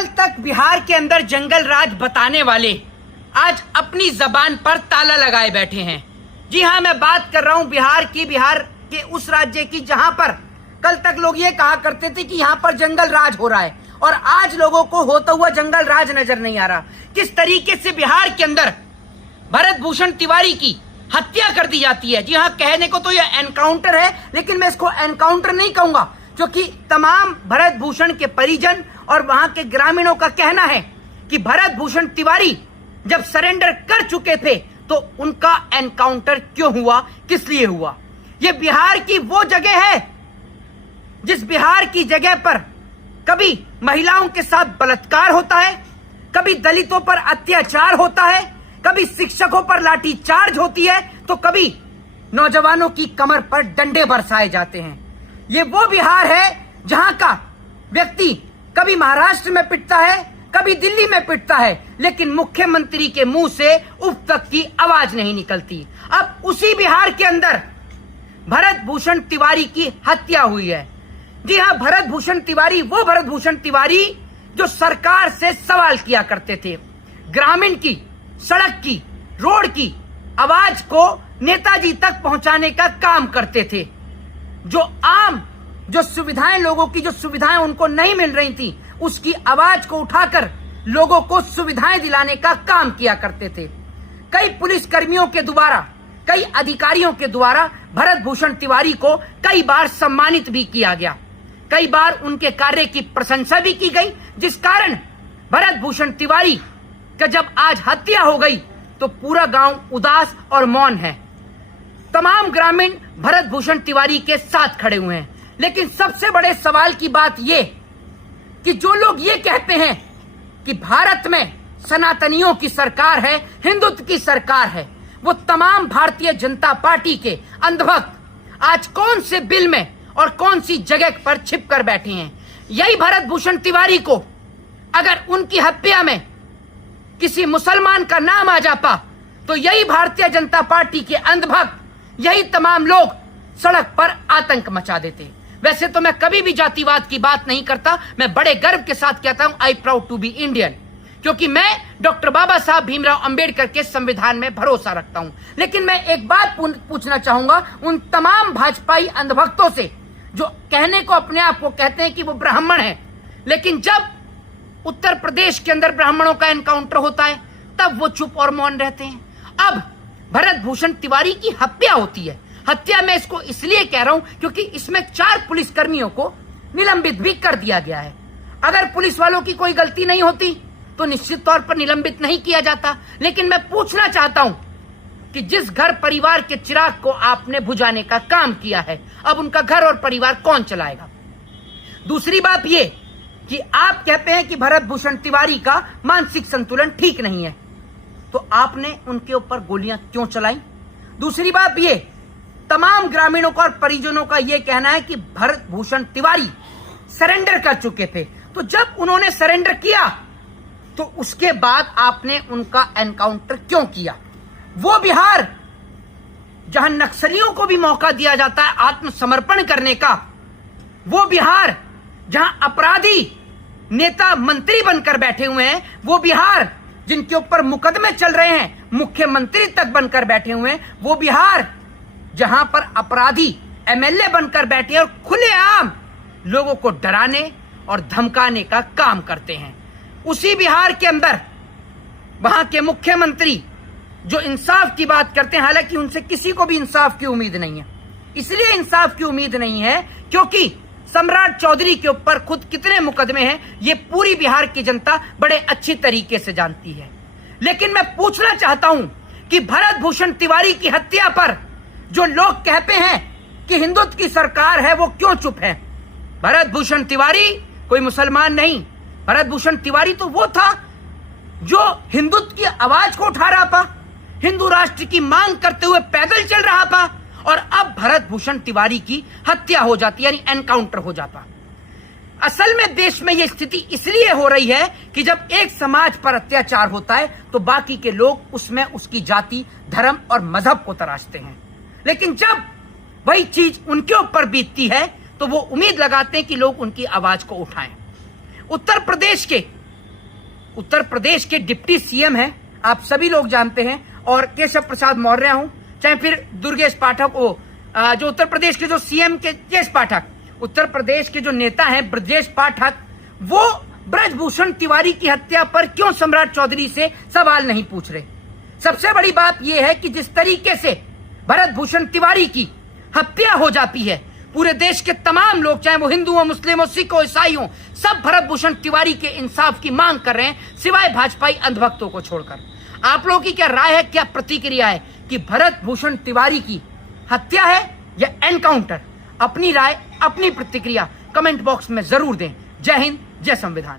कल तक बिहार के अंदर जंगल राज बताने वाले आज अपनी जबान पर ताला लगाए बैठे हैं। जी हां, मैं बात कर रहा हूं बिहार के उस राज्य की जहां पर कल तक लोग ये कहा करते थे कि यहां पर जंगल राज हो रहा है और आज लोगों को होता हुआ जंगल राज नजर नहीं आ रहा। किस तरीके से बिहार के अंदर भरत भूषण तिवारी की हत्या कर दी जाती है। जी हाँ, कहने को तो यह एनकाउंटर है, लेकिन मैं इसको एनकाउंटर नहीं कहूंगा, क्योंकि तमाम भरत भूषण के परिजन और वहां के ग्रामीणों का कहना है कि भरत भूषण तिवारी जब सरेंडर कर चुके थे तो उनका एनकाउंटर क्यों हुआ, किस लिए हुआ। यह बिहार की वो जगह है जिस बिहार की जगह पर कभी महिलाओं के साथ बलात्कार होता है, कभी दलितों पर अत्याचार होता है, कभी शिक्षकों पर लाठीचार्ज होती है, तो कभी नौजवानों की कमर पर डंडे बरसाए जाते हैं। ये वो बिहार है जहां का व्यक्ति कभी महाराष्ट्र में पिटता है, कभी दिल्ली में पिटता है, लेकिन मुख्यमंत्री के मुंह से उफ तक की आवाज नहीं निकलती। अब उसी बिहार के अंदर भरत भूषण तिवारी की हत्या हुई है। जी हां, भरत भूषण तिवारी वो भरत भूषण तिवारी जो सरकार से सवाल किया करते थे, ग्रामीण की, सड़क की, रोड की आवाज को नेताजी तक पहुंचाने का काम करते थे। जो सुविधाएं लोगों की जो सुविधाएं उनको नहीं मिल रही थी, उसकी आवाज को उठाकर लोगों को सुविधाएं दिलाने का काम किया करते थे। कई पुलिस कर्मियों के द्वारा, कई अधिकारियों के द्वारा भरत भूषण तिवारी को कई बार सम्मानित भी किया गया, कई बार उनके कार्य की प्रशंसा भी की गई, जिस कारण भरत भूषण तिवारी का जब आज हत्या हो गई तो पूरा गांव उदास और मौन है। तमाम ग्रामीण भरत भूषण तिवारी के साथ खड़े हुए हैं। लेकिन सबसे बड़े सवाल की बात यह कि जो लोग ये कहते हैं कि भारत में सनातनियों की सरकार है, हिंदुत्व की सरकार है, वो तमाम भारतीय जनता पार्टी के अंधभक्त आज कौन से बिल में और कौन सी जगह पर छिप कर बैठे हैं। यही भरत भूषण तिवारी को अगर उनकी हत्या में किसी मुसलमान का नाम आ जाता तो यही भारतीय जनता पार्टी के अंधभक्त, यही तमाम लोग सड़क पर आतंक मचा देते। वैसे तो मैं कभी भी जातिवाद की बात नहीं करता, मैं बड़े गर्व के साथ कहता हूं I proud to be Indian, क्योंकि मैं डॉक्टर बाबा साहब भीमराव अंबेडकर के संविधान में भरोसा रखता हूं। लेकिन मैं एक बात पूछना चाहूंगा उन तमाम भाजपाई अंधभक्तों से जो कहने को अपने आप को कहते हैं कि वो ब्राह्मण है, लेकिन जब उत्तर प्रदेश के अंदर ब्राह्मणों का एनकाउंटर होता है तब वो चुप और मौन रहते हैं। अब भरत भूषण तिवारी की हत्या होती है। हत्या मैं इसको इसलिए कह रहा हूं क्योंकि इसमें 4 पुलिसकर्मियों को निलंबित भी कर दिया गया है। अगर पुलिस वालों की कोई गलती नहीं होती तो निश्चित तौर पर निलंबित नहीं किया जाता। लेकिन मैं पूछना चाहता हूं कि जिस घर परिवार के चिराग को आपने बुझाने का काम किया है, अब उनका घर और परिवार कौन चलाएगा। दूसरी बात यह कि आप कहते हैं कि भरत भूषण तिवारी का मानसिक संतुलन ठीक नहीं है, तो आपने उनके ऊपर गोलियां क्यों चलाई। दूसरी बात यह, तमाम ग्रामीणों का और परिजनों का यह कहना है कि भरत भूषण तिवारी सरेंडर कर चुके थे, तो जब उन्होंने सरेंडर किया तो उसके बाद आपने उनका एनकाउंटर क्यों किया। वो बिहार जहां नक्सलियों को भी मौका दिया जाता है आत्मसमर्पण करने का, वो बिहार जहां अपराधी नेता मंत्री बनकर बैठे हुए हैं, वो बिहार जिनके ऊपर मुकदमे चल रहे हैं, मुख्यमंत्री तक बनकर बैठे हुए हैं, वो बिहार जहां पर अपराधी एमएलए बनकर बैठे हैं और खुलेआम लोगों को डराने और धमकाने का काम करते हैं। उसी बिहार के अंदर वहां के मुख्यमंत्री जो इंसाफ की बात करते हैं, हालांकि उनसे किसी को भी इंसाफ की उम्मीद नहीं है। इसलिए इंसाफ की उम्मीद नहीं है क्योंकि सम्राट चौधरी के ऊपर खुद कितने मुकदमे हैं ये पूरी बिहार की जनता बड़े अच्छी तरीके से जानती है। लेकिन मैं पूछना चाहता हूं कि भरत भूषण तिवारी की हत्या पर जो लोग कहते हैं कि हिंदुत्व की सरकार है, वो क्यों चुप है। भरत भूषण तिवारी कोई मुसलमान नहीं, भरत भूषण तिवारी तो वो था जो हिंदुत्व की आवाज को उठा रहा था, हिंदू राष्ट्र की मांग करते हुए पैदल चल रहा था, और अब भरत भूषण तिवारी की हत्या हो जाती, यानी एनकाउंटर हो जाता। असल में देश में यह स्थिति इसलिए हो रही है कि जब एक समाज पर अत्याचार होता है तो बाकी के लोग उसमें उसकी जाति, धर्म और मजहब को तराशते हैं। लेकिन जब वही चीज उनके ऊपर बीतती है तो वो उम्मीद लगाते हैं कि लोग उनकी आवाज को उठाएं। उत्तर प्रदेश के उत्तर प्रदेश के डिप्टी सीएम हैं, आप सभी लोग जानते हैं, और केशव प्रसाद मौर्य हों, चाहे फिर दुर्गेश पाठक हो, जो उत्तर प्रदेश के जो सीएम के ब्रजेश पाठक, उत्तर प्रदेश के जो नेता हैं ब्रजेश पाठक, वो ब्रजभूषण तिवारी की हत्या पर क्यों सम्राट चौधरी से सवाल नहीं पूछ रहे। सबसे बड़ी बात यह है कि जिस तरीके से भरत भूषण तिवारी की हत्या हो जाती है, पूरे देश के तमाम लोग, चाहे वो हिंदू हो, मुस्लिम हो, सिख हो, ईसाई हो, सब भरत भूषण तिवारी के इंसाफ की मांग कर रहे हैं, सिवाय भाजपाई अंधभक्तों को छोड़कर। आप लोगों की क्या राय है, क्या प्रतिक्रिया है कि भरत भूषण तिवारी की हत्या है या एनकाउंटर? अपनी राय, अपनी प्रतिक्रिया कमेंट बॉक्स में जरूर दें। जय हिंद, जय संविधान।